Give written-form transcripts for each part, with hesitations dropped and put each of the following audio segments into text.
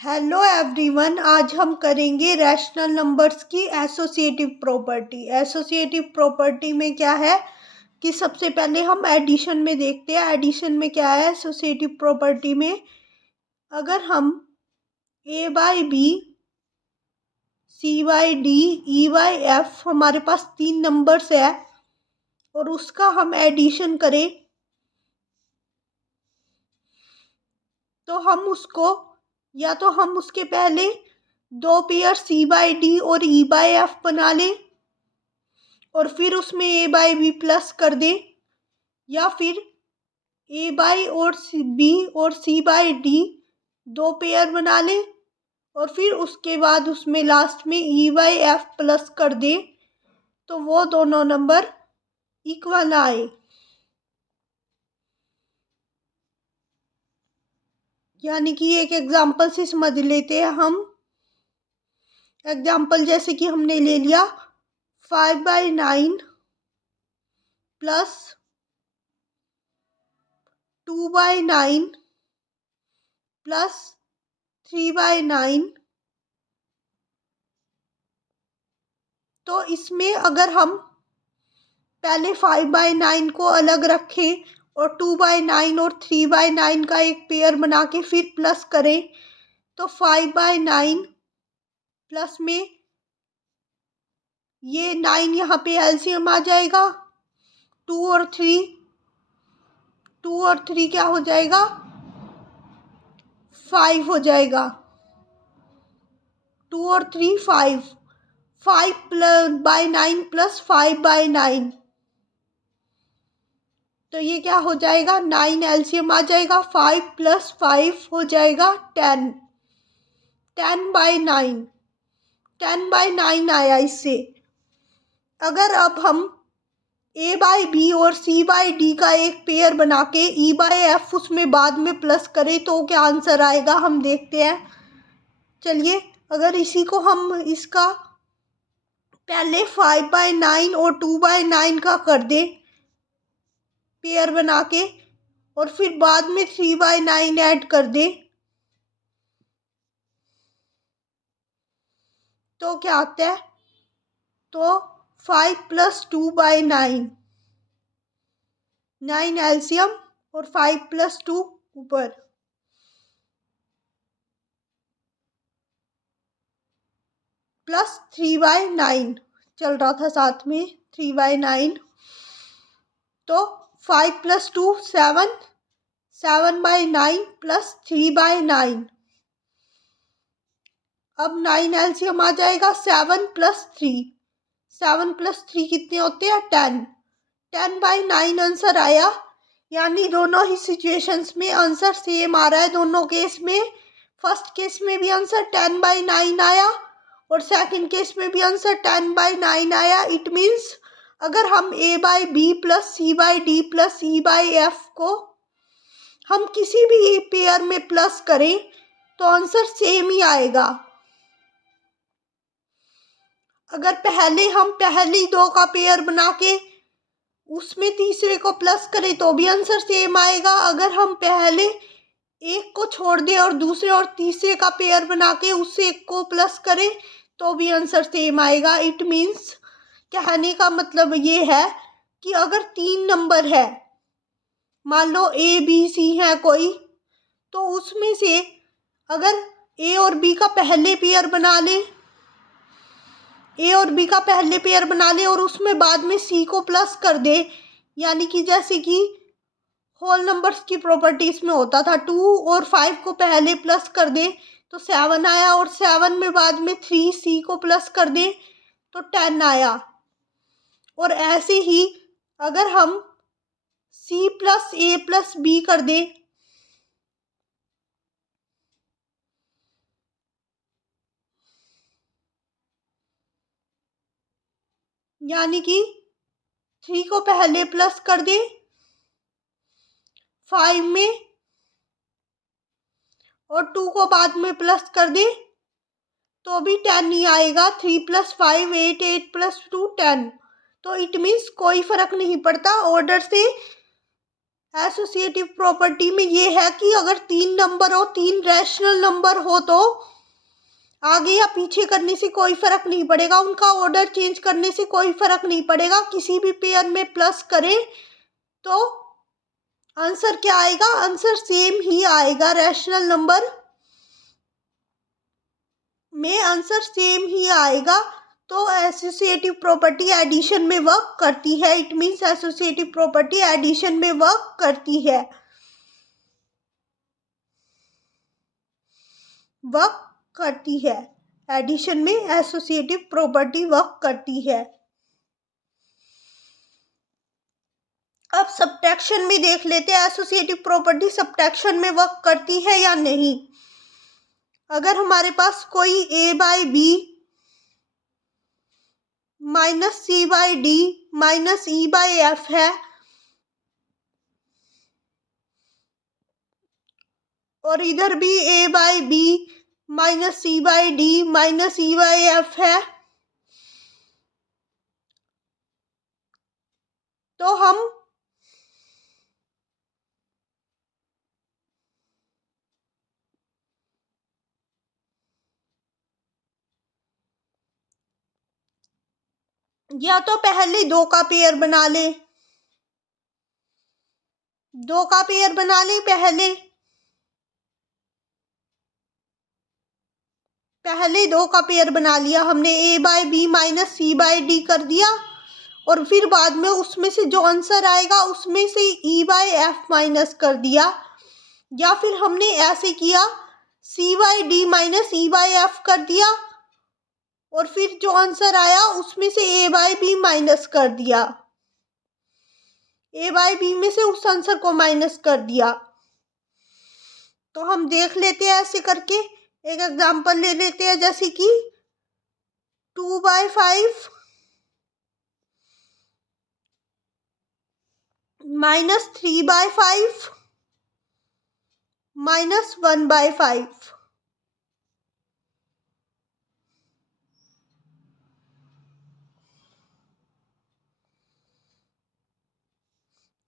Hello everyone, आज हम करेंगे रैशनल नंबर्स की एसोसिएटिव प्रॉपर्टी। एसोसिएटिव प्रॉपर्टी में क्या है कि सबसे पहले हम एडिशन में देखते हैं। एडिशन में क्या है एसोसिएटिव प्रॉपर्टी में, अगर हम A by B, C by D, E by F, हमारे पास 3 नंबर्स है और उसका हम एडिशन करें तो हम उसको या तो हम उसके पहले 2 पेयर सी बाई डी और ई बाई एफ बना लें और फिर उसमें ए बाई बी प्लस कर दें, या फिर ए बाई और बी और सी बाई डी 2 पेयर बना लें और फिर उसके बाद उसमें लास्ट में ई बाई एफ प्लस कर दें तो वो दोनों नंबर इक्वल आए। यानी कि एक एग्जाम्पल से समझ लेते हैं हम। एग्जाम्पल जैसे कि हमने ले लिया 5/9 प्लस 2/9 प्लस 3/9। तो इसमें अगर हम पहले 5/9 को अलग रखें और 2/9 और 3/9 का एक पेयर बना के फिर प्लस करें तो 5/9 प्लस में ये 9 यहाँ पे एलसीएम आ जाएगा। 2 और 3 क्या हो जाएगा, 5 हो जाएगा। 2 और 3 5, 5/9 प्लस 5/9, तो ये क्या हो जाएगा, 9 एलसीएम आ जाएगा। 5 प्लस 5 हो जाएगा 10। 10/9, 10/9 आया इससे। अगर अब हम ए बाई बी और सी बाई डी का एक पेयर बना के ई बाई एफ उसमें बाद में प्लस करें तो क्या आंसर आएगा, हम देखते हैं। चलिए, अगर इसी को हम इसका पहले 5/9 और 2/9 का कर दें पेयर बना के और फिर बाद में 3/9 ऐड कर दें तो क्या आता है, तो 5 प्लस 2/9, 9 एलसीएम और 5 प्लस 2 ऊपर, प्लस 3/9 चल रहा था साथ में 3/9। तो 5 प्लस 2 7, 7/9 प्लस 3/9। अब 9 एलसीएम आ जाएगा। 7 प्लस 3, 7 प्लस 3 कितने होते हैं, 10। 10/9 आंसर आया। यानी दोनों ही सिचुएशंस में आंसर सेम आ रहा है दोनों केस में। फर्स्ट केस में भी आंसर 10/9 आया और सेकंड केस में भी आंसर 10/9 आया। इट मीन्स अगर हम A by B plus C by D plus E by F को हम किसी भी पेयर में प्लस करें तो आंसर सेम ही आएगा। अगर पहले हम पहली 2 का पेयर बना के उसमें तीसरे को प्लस करें तो भी आंसर सेम आएगा। अगर हम पहले एक को छोड़ दें और दूसरे और तीसरे का पेयर बना के उस एक को प्लस करें तो भी आंसर सेम आएगा। इट मीन्स कहने का मतलब ये है कि अगर 3 नंबर है, मान लो ए बी सी है कोई, तो उसमें से अगर ए और बी का पहले पेयर बना ले, ए और बी का पहले पेयर बना ले और उसमें बाद में सी को प्लस कर दे, यानी कि जैसे कि होल नंबर्स की प्रॉपर्टीज में होता था 2 और 5 को पहले प्लस कर दे तो 7 आया और 7 में बाद में 3 सी को प्लस कर दे तो 10 आया। और ऐसे ही अगर हम सी प्लस ए प्लस बी कर दे यानी कि 3 को पहले प्लस कर दे 5 में और 2 को बाद में प्लस कर दे तो भी 10 ही आएगा। 3 प्लस 5 8, 8 प्लस 2 10। तो इट मीन्स कोई फर्क नहीं पड़ता, ऑर्डर से एसोसिएटिव प्रॉपर्टी में ये है कि अगर 3 नंबर हो, 3 रैशनल नंबर हो, तो आगे या पीछे करने से कोई फर्क नहीं पड़ेगा, उनका ऑर्डर चेंज करने से कोई फर्क नहीं पड़ेगा। किसी भी पेयर में प्लस करें तो आंसर क्या आएगा? आंसर सेम ही आएगा। रैशनल नंबर में आंसर सेम ही आएगा। तो एसोसिएटिव प्रॉपर्टी एडिशन में वर्क करती है। It means associative property addition में वर्क करती है। वर्क करती है एडिशन में एसोसिएटिव प्रॉपर्टी वर्क करती है। अब सब्ट्रैक्शन में देख लेते हैं एसोसिएटिव प्रॉपर्टी सब्ट्रैक्शन में वर्क करती है या नहीं। अगर हमारे पास कोई a by B minus C by D minus E by F है और इधर भी a by B minus C by D minus E by F है, तो हम या तो पहले 2 का पेयर बना ले, 2 का पेयर बना ले। पहले 2 का पेयर बना लिया हमने, a by B minus C by D कर दिया, और फिर बाद में उसमें से जो आंसर आएगा उसमें से e बाई एफ माइनस कर दिया। या फिर हमने ऐसे किया, c by D minus E by F कर दिया और फिर जो आंसर आया उसमें से a बाई बी माइनस कर दिया, a बाई बी में से उस आंसर को माइनस कर दिया। तो हम देख लेते हैं ऐसे करके। एक एग्जांपल ले लेते हैं, जैसे कि 2/5 माइनस 3/5 माइनस 1/5।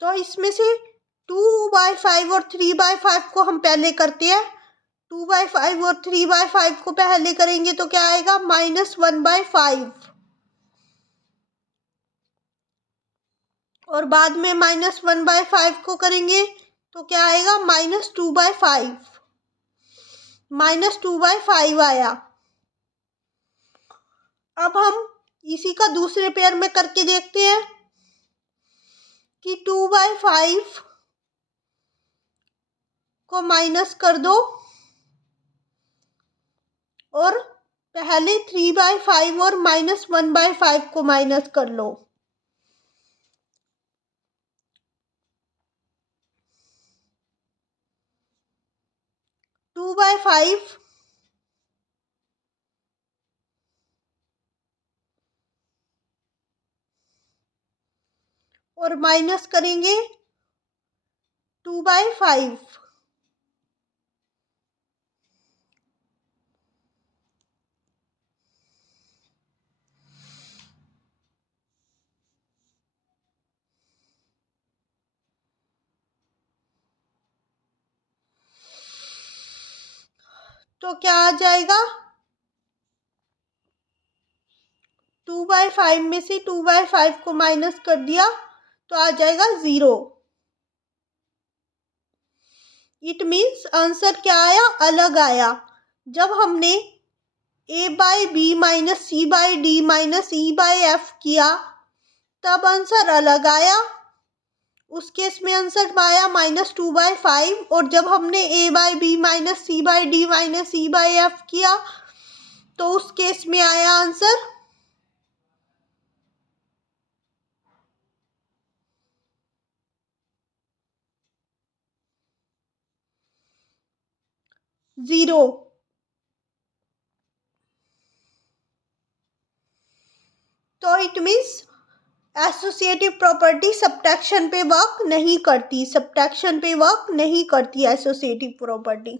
तो इसमें से 2/5 और 3/5 को हम पहले करते हैं। 2/5 और 3/5 को पहले करेंगे तो क्या आएगा? माइनस 1/5, और बाद में माइनस 1/5 को करेंगे तो क्या आएगा? माइनस 2/5। माइनस 2/5 आया। अब हम इसी का दूसरे पेयर में करके देखते हैं कि 2/5 को माइनस कर दो और पहले 3/5 और माइनस 1/5 को माइनस कर लो। 2/5 और माइनस करेंगे 2/5। तो क्या आ जाएगा? 2/5 में से 2/5 को माइनस कर दिया तो आ जाएगा 0। इट मीन्स आंसर क्या आया? अलग आया। जब हमने a by B minus C by D minus E by F किया तब आंसर अलग आया। उस केस में आंसर आया माइनस 2/5, और जब हमने a by B minus C by D minus E by F किया तो उस केस में आया आंसर 0। तो it means associative property subtraction पे वर्क नहीं करती। सब्ट्रैक्शन पे वर्क नहीं करती एसोसिएटिव प्रॉपर्टी।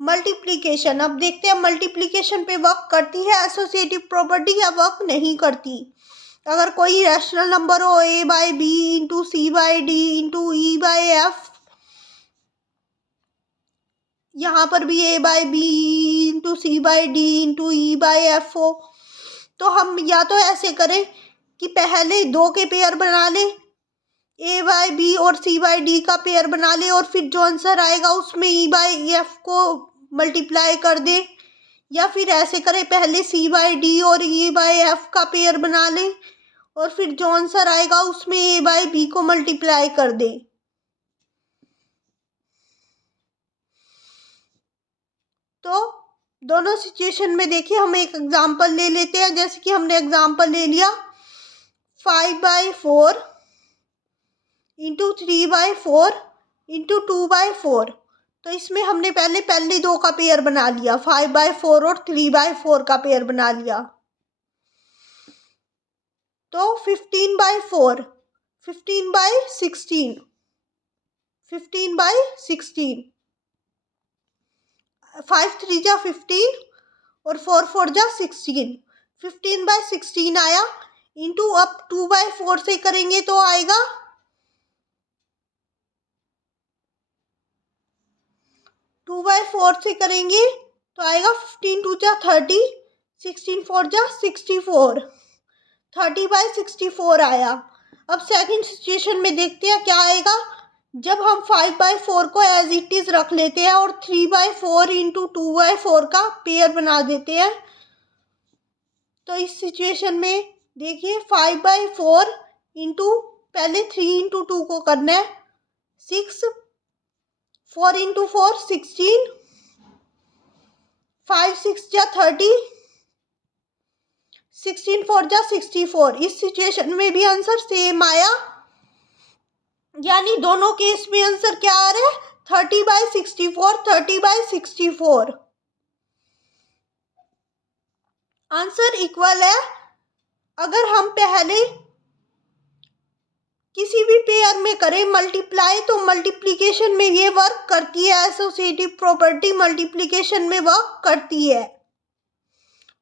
मल्टीप्लिकेशन, अब देखते हैं मल्टीप्लिकेशन पे वर्क करती है एसोसिएटिव प्रॉपर्टी या वर्क नहीं करती। अगर कोई रैशनल नंबर हो a by B into C by D into E by F, यहाँ पर भी a by B into C by D into E by F हो, तो हम या तो ऐसे करें कि पहले दो के पेयर बना लें, a बाई बी और c बाई डी का पेयर बना ले और फिर जो आंसर आएगा उसमें e बाई एफ को मल्टीप्लाई कर दे, या फिर ऐसे करें पहले c बाई डी और e बाई एफ का पेयर बना ले और फिर जो आंसर आएगा उसमें a बाई बी को मल्टीप्लाई कर दे। तो दोनों सिचुएशन में देखिए हम एक एग्जांपल ले लेते हैं। जैसे कि हमने एग्जांपल ले लिया 5/4 इंटू 3/4 इंटू 2/4, तो इसमें हमने पहले दो का पेयर बना लिया, 5/4 और 3/4 का पेयर बना लिया। तो 15/4 15/16 15/16, 5 3 जा 15 और 4 4 जा 16, 15/16 आया। इंटू अब 2/4 से करेंगे तो आएगा 2/4 से करेंगे तो आएगा 15 2 जा 30, 16 4 जा 64, 30/64 आया। अब सेकंड सिचुएशन में देखते हैं क्या आएगा। जब हम 5/4 को एज इट इज रख लेते हैं और 3/4 इंटू 2/4 का पेयर बना देते हैं, तो इस सिचुएशन में देखिए 5/4 इंटू पहले 3 इंटू 2 को करना है 6, 4 इंटू 4 16, 5 6 जा 30, 16 4 जा 64। इस सिचुएशन में भी आंसर सेम आया, यानी दोनों केस में आंसर क्या आ रहा है 30/64 30/64। आंसर इक्वल है। अगर हम पहले किसी भी पेयर में करें मल्टीप्लाई तो मल्टीप्लिकेशन में ये वर्क करती है, एसोसिएटिव प्रॉपर्टी मल्टीप्लिकेशन में वर्क करती है।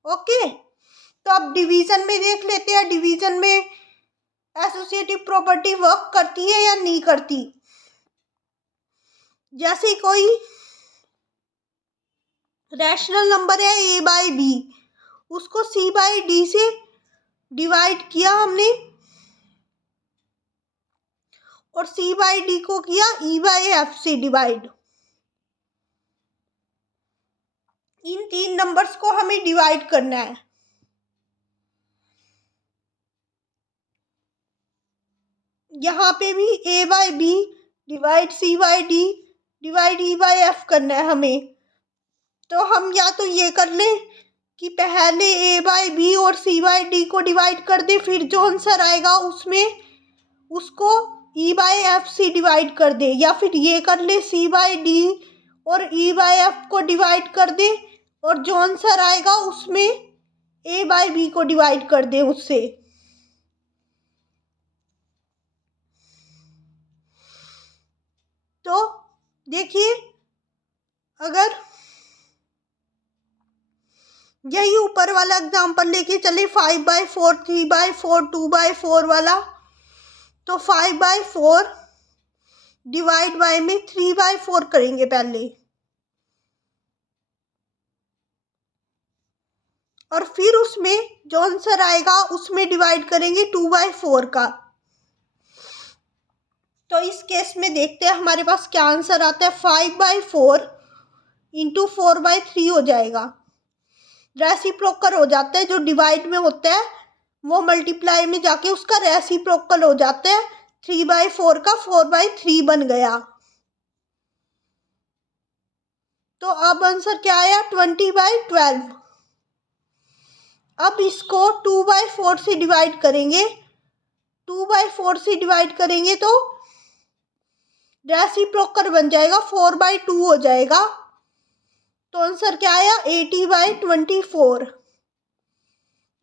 ओके, तो अब डिवीजन में देख लेते हैं, डिवीजन में एसोसिएटिव प्रॉपर्टी वर्क करती है या नहीं करती। जैसे कोई रैशनल नंबर है a बाई बी, उसको c बाई डी से डिवाइड किया हमने और c बाई डी को किया e बाई एफ से डिवाइड। इन तीन नंबर्स को हमें डिवाइड करना है। यहाँ पे भी a by B divide c by D divide e by F करना है हमें। तो हम या तो ये कर लें कि पहले a बाई बी और c बाई डी को डिवाइड कर दे, फिर जो आंसर आएगा उसमें उसको e बाई एफ से डिवाइड कर दे, या फिर ये कर ले c बाई डी और e बाई एफ को डिवाइड कर दे और जो आंसर आएगा उसमें a बाई बी को डिवाइड कर दे उससे। तो देखिए अगर यही ऊपर वाला एग्जांपल लेके चले 5/4 3/4 2/4 वाला, तो 5/4 डिवाइड बाय में 3/4 करेंगे पहले और फिर उसमें जो आंसर आएगा उसमें डिवाइड करेंगे 2/4 का। तो इस केस में देखते हैं हमारे पास क्या आंसर आता है। 5/4 इंटू 4/3 हो जाएगा, रेसिप्रोकल हो जाता है। जो डिवाइड में होता है वो मल्टीप्लाई में जाके उसका रेसिप्रोकल हो जाता है। 3/4 का 4/3 बन गया। तो अब आंसर क्या आया 20/12। अब इसको 2/4 से डिवाइड करेंगे, 2/4 से डिवाइड करेंगे तो रेसिप्रोकल बन जाएगा, 4/2 हो जाएगा। तो आंसर क्या आया 80/24,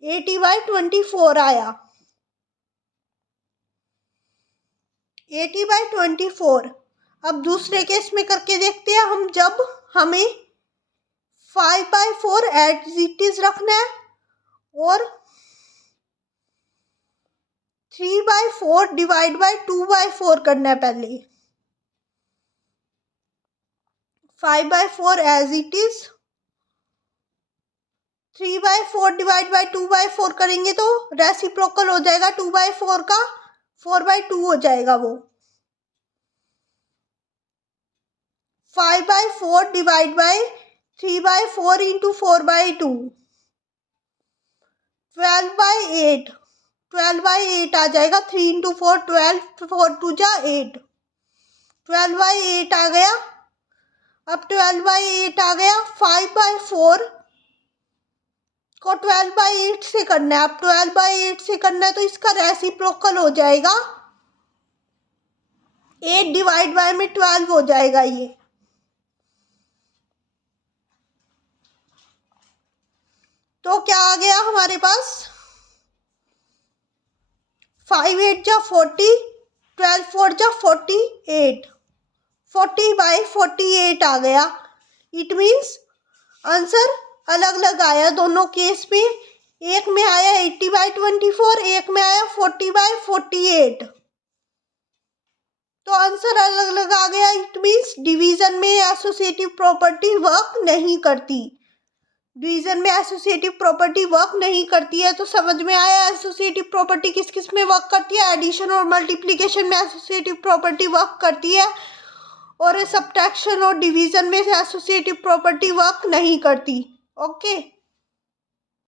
80/24 आया। 80/24। अब दूसरे केस में करके देखते हैं हम, जब हमें 5/4 एज इट इज रखना है और 3/4 डिवाइड बाई 2/4 करना है पहले। 5/4 as it is. 3/4 divide by 2/4 करेंगे तो रेसिप्रोकल हो जाएगा 2/4 का, 4/2 हो जाएगा वो। 5/4 डिवाइड बाई 3/4 इंटू 4/2, 12/8। 12/8 आ जाएगा। 3 इंटू 4 12, 4 2 जा 8, 12/8 आ गया। अब 12/8 आ गया। 5/4 को 12/8 से करना है। अब 12/8 से करना है तो इसका रेसिप्रोकल हो जाएगा 8 डिवाइड बाय में 12 हो जाएगा ये। तो क्या आ गया हमारे पास, 5 8 जा 40, 12 4 जा 48, 40/48 आ गया। इट मीन्स आंसर अलग अलग आया दोनों केस में। एक में आया 80/24, एक में आया 40/48। तो आंसर अलग अलग आ गया। इट मीन्स डिवीजन में एसोसिएटिव प्रॉपर्टी वर्क नहीं करती। डिवीजन में एसोसिएटिव प्रॉपर्टी वर्क नहीं करती है। तो समझ में आया एसोसिएटिव प्रॉपर्टी किस किस में वर्क करती है। एडिशन और मल्टीप्लिकेशन में एसोसिएटिव प्रॉपर्टी वर्क करती है, और सब्ट्रैक्शन और डिवीजन में एसोसिएटिव प्रॉपर्टी वर्क नहीं करती। ओके।